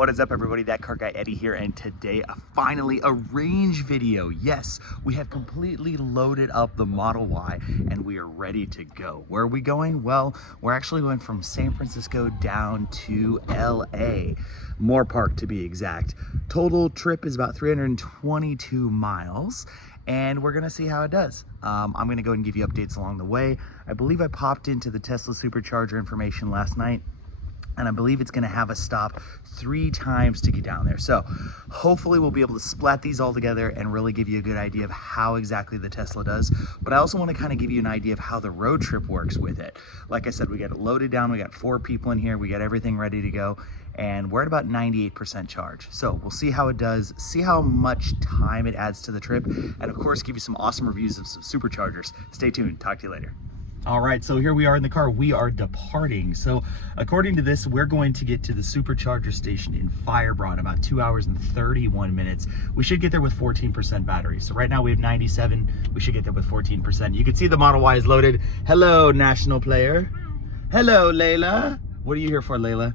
What is up, everybody? That car guy Eddie here, and today finally a range video. Yes, we have completely loaded up the Model Y and we are ready to go. Where are we going? Well, we're actually going from San Francisco down to LA, Moorpark to be exact. Total trip is about 322 miles. And we're gonna see how it does. I'm gonna go and give you updates along the way. I believe I popped into the Tesla Supercharger information last night, and I believe it's gonna have us stop 3 times to get down there. So hopefully we'll be able to splat these all together and really give you a good idea of how exactly the Tesla does. But I also wanna kind of give you an idea of how the road trip works with it. Like I said, we got it loaded down, we got 4 people in here, we got everything ready to go, and we're at about 98% charge. So we'll see how it does, see how much time it adds to the trip, and of course give you some awesome reviews of some superchargers. Stay tuned, talk to you later. All right, so here we are in the car. We are departing. So according to this, we're going to get to the supercharger station in Firebraun in about 2 hours and 31 minutes. We should get there with 14% battery. So right now we have 97. We should get there with 14%. You can see the Model Y is loaded. Hello, national player. Hello, Layla. What are you here for, Layla?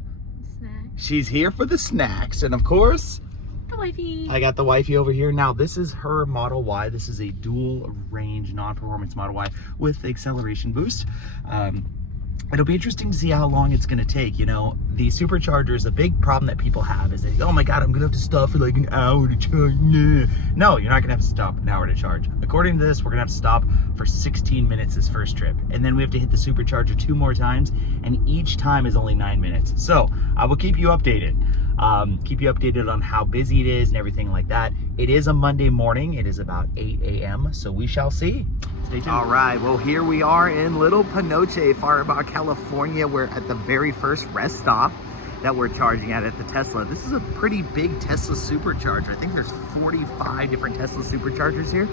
Snacks. She's here for the snacks. And of course, The wifey. I got the wifey over here. Now, this is her Model Y. This is a dual range non-performance Model Y with acceleration boost. It'll be interesting to see how long it's going to take. You know, the superchargers, a big problem that people have is that, oh my God, I'm going to have to stop for like an hour to charge. No, you're not going to have to stop an hour to charge. According to this, we're going to have to stop for 16 minutes this first trip. And then we have to hit the supercharger 2 more times, and each time is only 9 minutes. So I will keep you updated. Keep you updated on how busy it is and everything like that. It is a Monday morning. It is about 8 a.m. So we shall see. Stay tuned. All right, well, here we are in Little Panoche, Firebraun, California. We're at the very first rest stop that we're charging at the Tesla. This is a pretty big Tesla supercharger. I think there's 45 different Tesla superchargers here.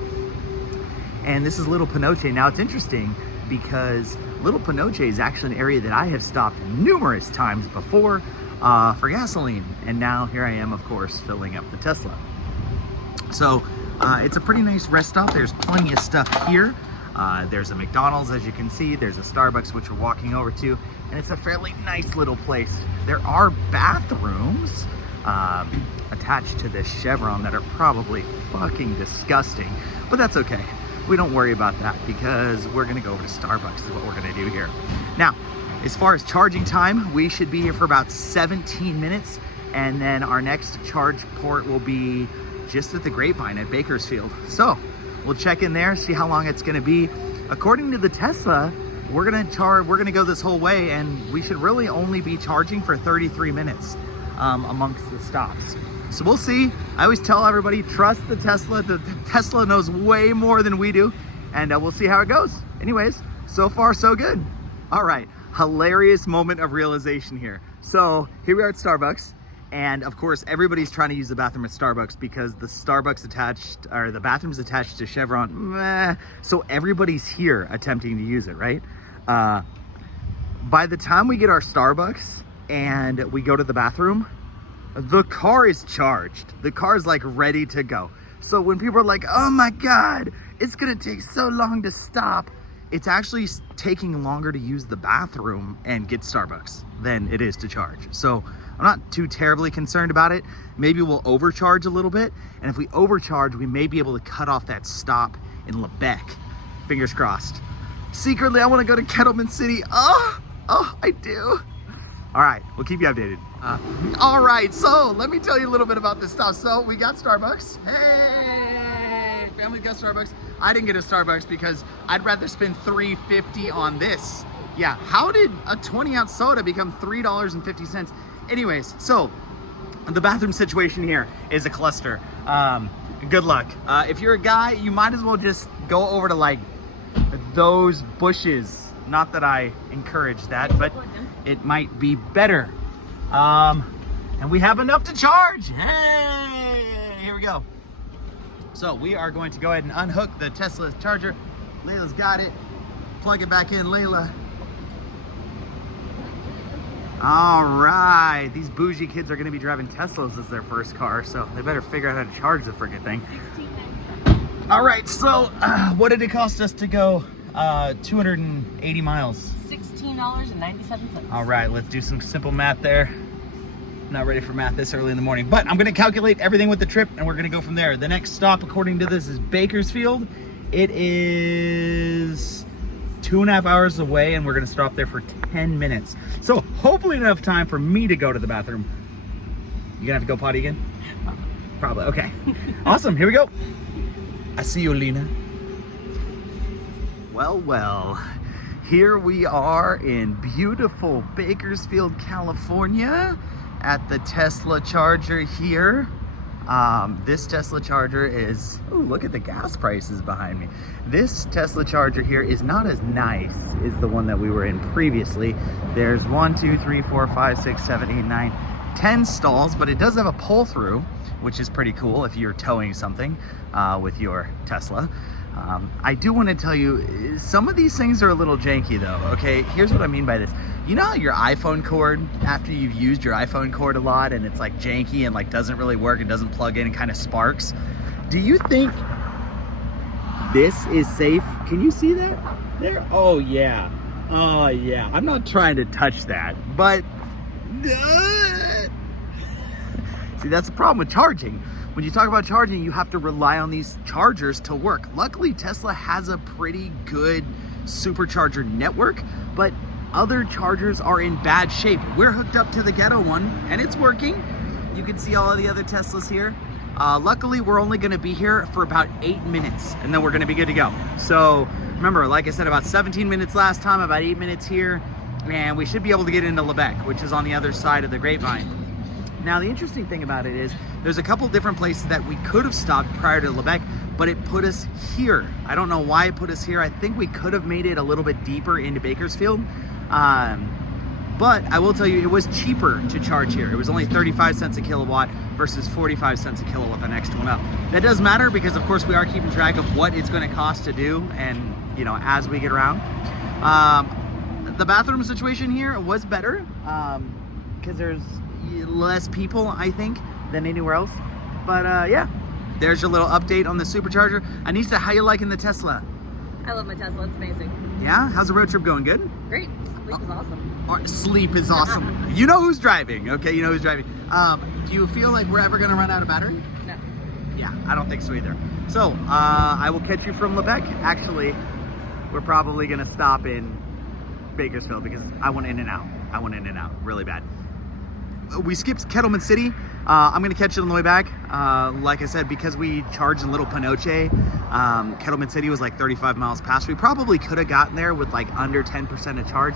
And this is Little Panoche. Now, it's interesting because Little Panoche is actually an area that I have stopped numerous times before for gasoline. And now here I am, of course, filling up the Tesla. So it's a pretty nice rest stop. There's plenty of stuff here. There's a McDonald's, as you can see. There's a Starbucks, which we're walking over to. And it's a fairly nice little place. There are bathrooms attached to this Chevron that are probably fucking disgusting. But that's okay. We don't worry about that because we're gonna go over to Starbucks is what we're gonna do here. Now, as far as charging time, we should be here for about 17 minutes. And then our next charge port will be just at the Grapevine at Bakersfield. So we'll check in there, see how long it's gonna be. According to the Tesla, we're gonna go this whole way, and we should really only be charging for 33 minutes amongst the stops. So we'll see. I always tell everybody, trust the Tesla. The Tesla knows way more than we do, and we'll see how it goes. Anyways, so far so good. All right, hilarious moment of realization here. So here we are at Starbucks. And of course, everybody's trying to use the bathroom at Starbucks because the Starbucks attached, or the bathroom's attached to Chevron. So everybody's here attempting to use it, right? By the time we get our Starbucks and we go to the bathroom, the car is charged. The car's like ready to go. So when people are like, oh my God, it's gonna take so long to stop, it's actually taking longer to use the bathroom and get Starbucks than it is to charge. So I'm not too terribly concerned about it. Maybe we'll overcharge a little bit. And if we overcharge, we may be able to cut off that stop in Lebec. Fingers crossed. Secretly, I want to go to Kettleman City. Oh, I do. All right, we'll keep you updated. All right, so let me tell you a little bit about this stuff. So we got Starbucks. Hey, family got Starbucks. I didn't get a Starbucks because I'd rather spend $3.50 on this. Yeah, how did a 20-ounce soda become $3.50? Anyways, so the bathroom situation here is a cluster. Good luck. If you're a guy, you might as well just go over to like those bushes. Not that I encourage that, but it might be better. And we have enough to charge. Hey, here we go. So we are going to go ahead and unhook the Tesla charger. Layla's got it. Plug it back in, Layla. All right, these bougie kids are gonna be driving Teslas as their first car, so they better figure out how to charge the friggin' thing. All right, so what did it cost us to go 280 miles? $16.97. All right, let's do some simple math there. not ready for math this early in the morning, but I'm gonna calculate everything with the trip and we're gonna go from there. The next stop, according to this, is Bakersfield. It is 2.5 hours away and we're gonna stop there for 10 minutes. So hopefully enough time for me to go to the bathroom. You gonna have to go potty again? Probably, okay. Awesome, here we go. I see you, Lena. Well, here we are in beautiful Bakersfield, California at the Tesla charger here. This Tesla charger is, oh, look at the gas prices behind me. This Tesla charger here is not as nice as the one that we were in previously. There's 1, 2, 3, 4, 5, 6, 7, 8, 9, 10 stalls, but it does have a pull through, which is pretty cool if you're towing something with your Tesla. I do want to tell you, some of these things are a little janky though, okay? Here's what I mean by this. You know how your iPhone cord, after you've used your iPhone cord a lot and it's like janky and like doesn't really work, it doesn't plug in and kind of sparks? Do you think this is safe? Can you see that? There? Oh yeah. Oh yeah. I'm not trying to touch that, but see, that's the problem with charging. When you talk about charging, you have to rely on these chargers to work. Luckily, Tesla has a pretty good supercharger network, but other chargers are in bad shape. We're hooked up to the Ghetto one, and it's working. You can see all of the other Teslas here. Luckily, we're only gonna be here for about 8 minutes, and then we're gonna be good to go. So remember, like I said, about 17 minutes last time, about 8 minutes here, and we should be able to get into Lebec, which is on the other side of the Grapevine. Now, the interesting thing about it is there's a couple different places that we could have stopped prior to Lebec, but it put us here. I don't know why it put us here. I think we could have made it a little bit deeper into Bakersfield. But I will tell you, it was cheaper to charge here. It was only 35 cents a kilowatt versus 45 cents a kilowatt the next one up. That does matter because, of course, we are keeping track of what it's going to cost to do and, you know, as we get around. The bathroom situation here was better because there's less people, I think, than anywhere else. But yeah, there's your little update on the supercharger. Anissa, how you liking the Tesla? I love my Tesla, it's amazing. Yeah? How's the road trip going? Good? Great, sleep is awesome. Sleep is awesome. You know who's driving, okay? You know who's driving. Do you feel like we're ever gonna run out of battery? No. Yeah, I don't think so either. So, I will catch you from Lebec. Actually, we're probably gonna stop in Bakersfield because I want in and out. I want in and out really bad. We skipped Kettleman City. I'm gonna catch it on the way back. Like I said, because we charged in Little Panoche, Kettleman City was like 35 miles past. We probably could have gotten there with like under 10% of charge,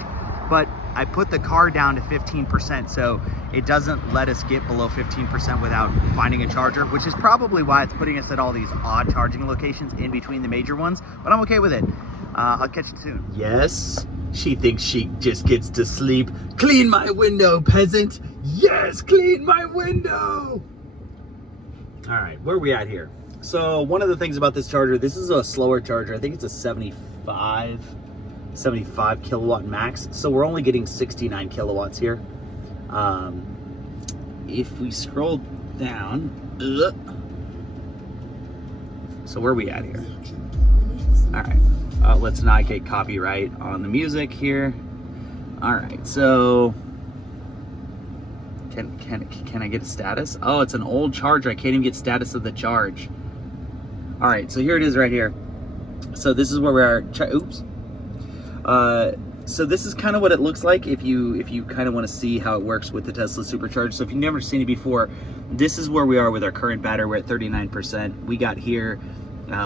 but I put the car down to 15%, so it doesn't let us get below 15% without finding a charger, which is probably why it's putting us at all these odd charging locations in between the major ones, but I'm okay with it. I'll catch you soon. Yes, she thinks she just gets to sleep. Clean my window, peasant. Yes, clean my window. All right, where are we at here? So one of the things about this charger, this is a slower charger. I think it's a 75 kilowatt max. So we're only getting 69 kilowatts here. If we scroll down, so where are we at here? All right, let's not get copyright on the music here. All right, so can I get a status? Oh, it's an old charger. I can't even get status of the charge. All right, so here it is right here. So this is where we are. Oops. So this is kind of what it looks like if you kind of want to see how it works with the Tesla Supercharger. So if you've never seen it before, this is where we are with our current battery. We're at 39%. We got here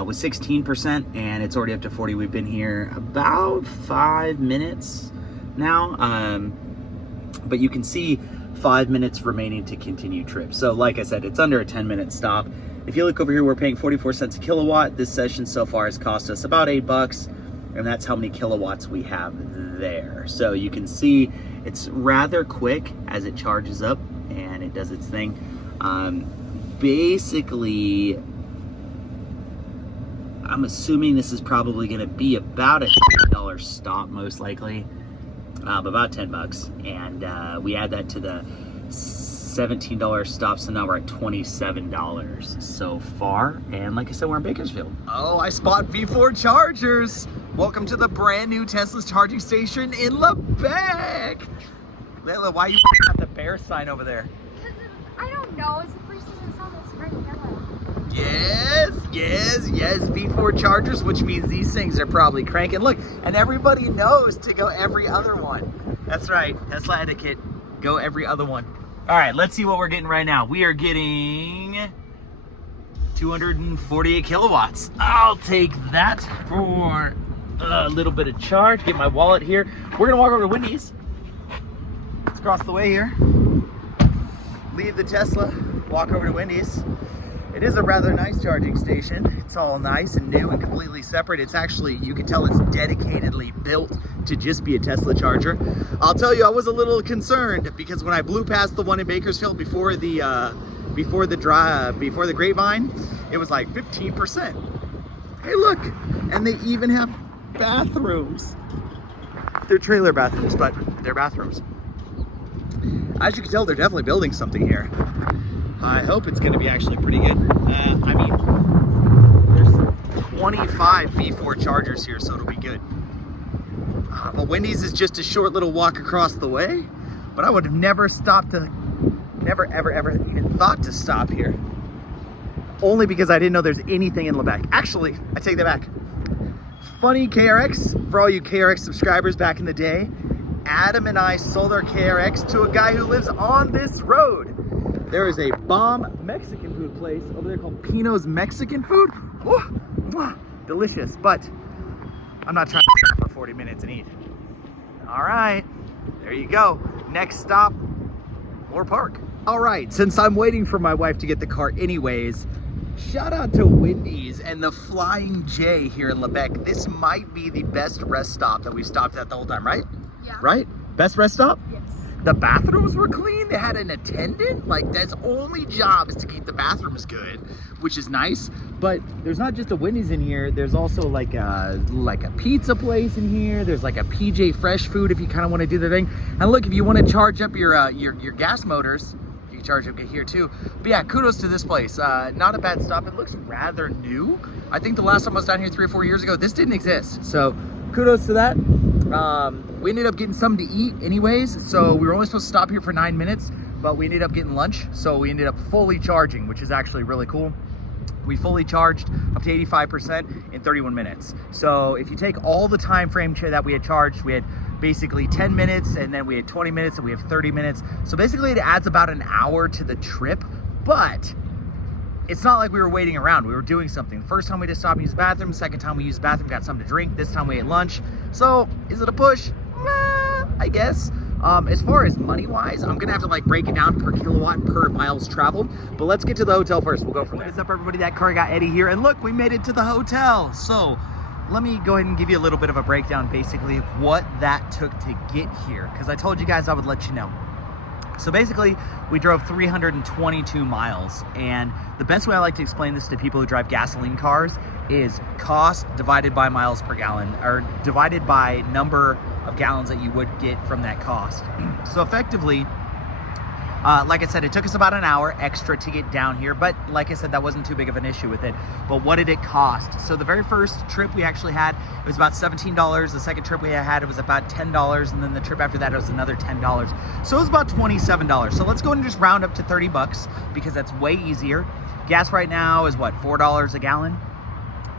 with 16%, and it's already up to 40. We've been here about 5 minutes now, but you can see 5 minutes remaining to continue trip. So like I said, it's under a 10-minute stop. If you look over here, we're paying 44 cents a kilowatt. This session so far has cost us about $8, and that's how many kilowatts we have there. So you can see it's rather quick as it charges up and it does its thing. Basically, I'm assuming this is probably gonna be about a $10 stop, most likely. About 10 bucks, and we add that to the $17 stop, so now we're at $27 so far. And like I said, we're in Bakersfield. Oh, I spot V4 chargers. Welcome to the brand new Tesla's charging station in Lebec. Layla, why you got the bear sign over there? Because everyone knows the person that saw this red and yellow. Yes, V4 chargers, which means these things are probably cranking. Look, and everybody knows to go every other one. That's right, Tesla etiquette, go every other one. All right, let's see what we're getting right now. We are getting 248 kilowatts. I'll take that for a little bit of charge. Get my wallet here. We're gonna walk over to Wendy's. Let's cross the way here. Leave the Tesla, walk over to Wendy's. It is a rather nice charging station. It's all nice and new and completely separate. It's actually, you can tell it's dedicatedly built to just be a Tesla charger. I'll tell you, I was a little concerned because when I blew past the one in Bakersfield before the Grapevine, it was like 15%. Hey, look, and they even have bathrooms. They're trailer bathrooms, but they're bathrooms. As you can tell, they're definitely building something here. I hope it's going to be actually pretty good. I mean, there's 25 V4 chargers here, so it'll be good. But Wendy's is just a short little walk across the way, but I would have never ever even thought to stop here. Only because I didn't know there's anything in Lebec. Actually, I take that back. Funny KRX, for all you KRX subscribers back in the day, Adam and I sold our KRX to a guy who lives on this road. There is a bomb Mexican food place over there called Pino's Mexican Food. Oh, delicious, but I'm not trying to sit for 40 minutes and eat. All right, there you go. Next stop, Moore Park. All right, since I'm waiting for my wife to get the car anyways, shout out to Wendy's and the Flying J here in Lebec. This might be the best rest stop that we stopped at the whole time, right? Yeah. Right? Best rest stop? Yes. The bathrooms were clean. They had an attendant. Like, that's only job is to keep the bathrooms good, which is nice. But there's not just a Wendy's in here. There's also like a pizza place in here. There's like a PJ Fresh Food if you kind of want to do the thing. And look, if you want to charge up your gas motors, you can charge up here too. But yeah, kudos to this place. Not a bad stop. It looks rather new. I think the last time I was down here 3 or 4 years ago, this didn't exist. So kudos to that. We ended up getting something to eat anyways, so we were only supposed to stop here for 9 minutes, but we ended up getting lunch, so we ended up fully charging, which is actually really cool. We fully charged up to 85% in 31 minutes. So if you take all the time frame that we had charged, we had basically 10 minutes, and then we had 20 minutes, and we have 30 minutes. So basically it adds about an hour to the trip, but it's not like we were waiting around. We were doing something. The first time we just stopped and used the bathroom. Second time we used the bathroom, got something to drink. This time we ate lunch. So is it a push? I guess. As far as money-wise, I'm gonna have to like break it down per kilowatt, per miles traveled. But let's get to the hotel first. We'll go from there. What's up, everybody? That car got Eddie here. And look, we made it to the hotel. So let me go ahead and give you a little bit of a breakdown, basically, of what that took to get here. Because I told you guys I would let you know. So basically, we drove 322 miles, and the best way I like to explain this to people who drive gasoline cars is cost divided by miles per gallon, or divided by number of gallons that you would get from that cost. So effectively, like I said, it took us about an hour extra to get down here, but like I said, that wasn't too big of an issue with it. But what did it cost? So the very first trip we actually had, it was about $17. The second trip we had, it was about $10. And then the trip after that, it was another $10. So it was about $27. So let's go and just round up to 30 bucks because that's way easier. Gas right now is what, $4 a gallon?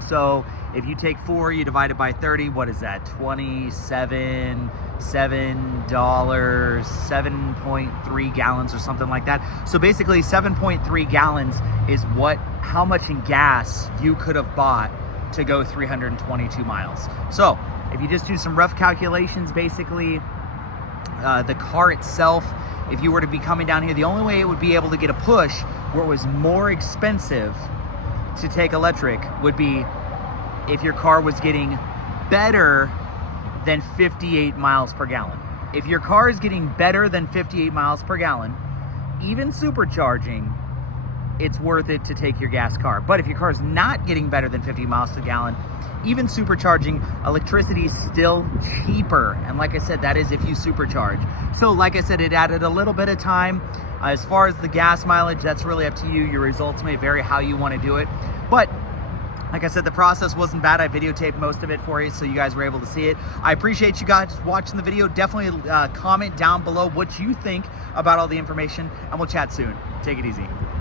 So if you take 4, you divide it by 30, what is that? $7, $7.3 gallons or something like that. So basically 7.3 gallons is how much in gas you could have bought to go 322 miles. So if you just do some rough calculations, basically the car itself, if you were to be coming down here, the only way it would be able to get a push where it was more expensive to take electric would be if your car was getting better than 58 miles per gallon. If your car is getting better than 58 miles per gallon, even supercharging, it's worth it to take your gas car. But if your car is not getting better than 50 miles per gallon, even supercharging, electricity is still cheaper. And like I said, that is if you supercharge. So like I said, it added a little bit of time. As far as the gas mileage, that's really up to you. Your results may vary how you want to do it. But like I said, the process wasn't bad. I videotaped most of it for you, so you guys were able to see it. I appreciate you guys watching the video. Definitely comment down below what you think about all the information, and we'll chat soon. Take it easy.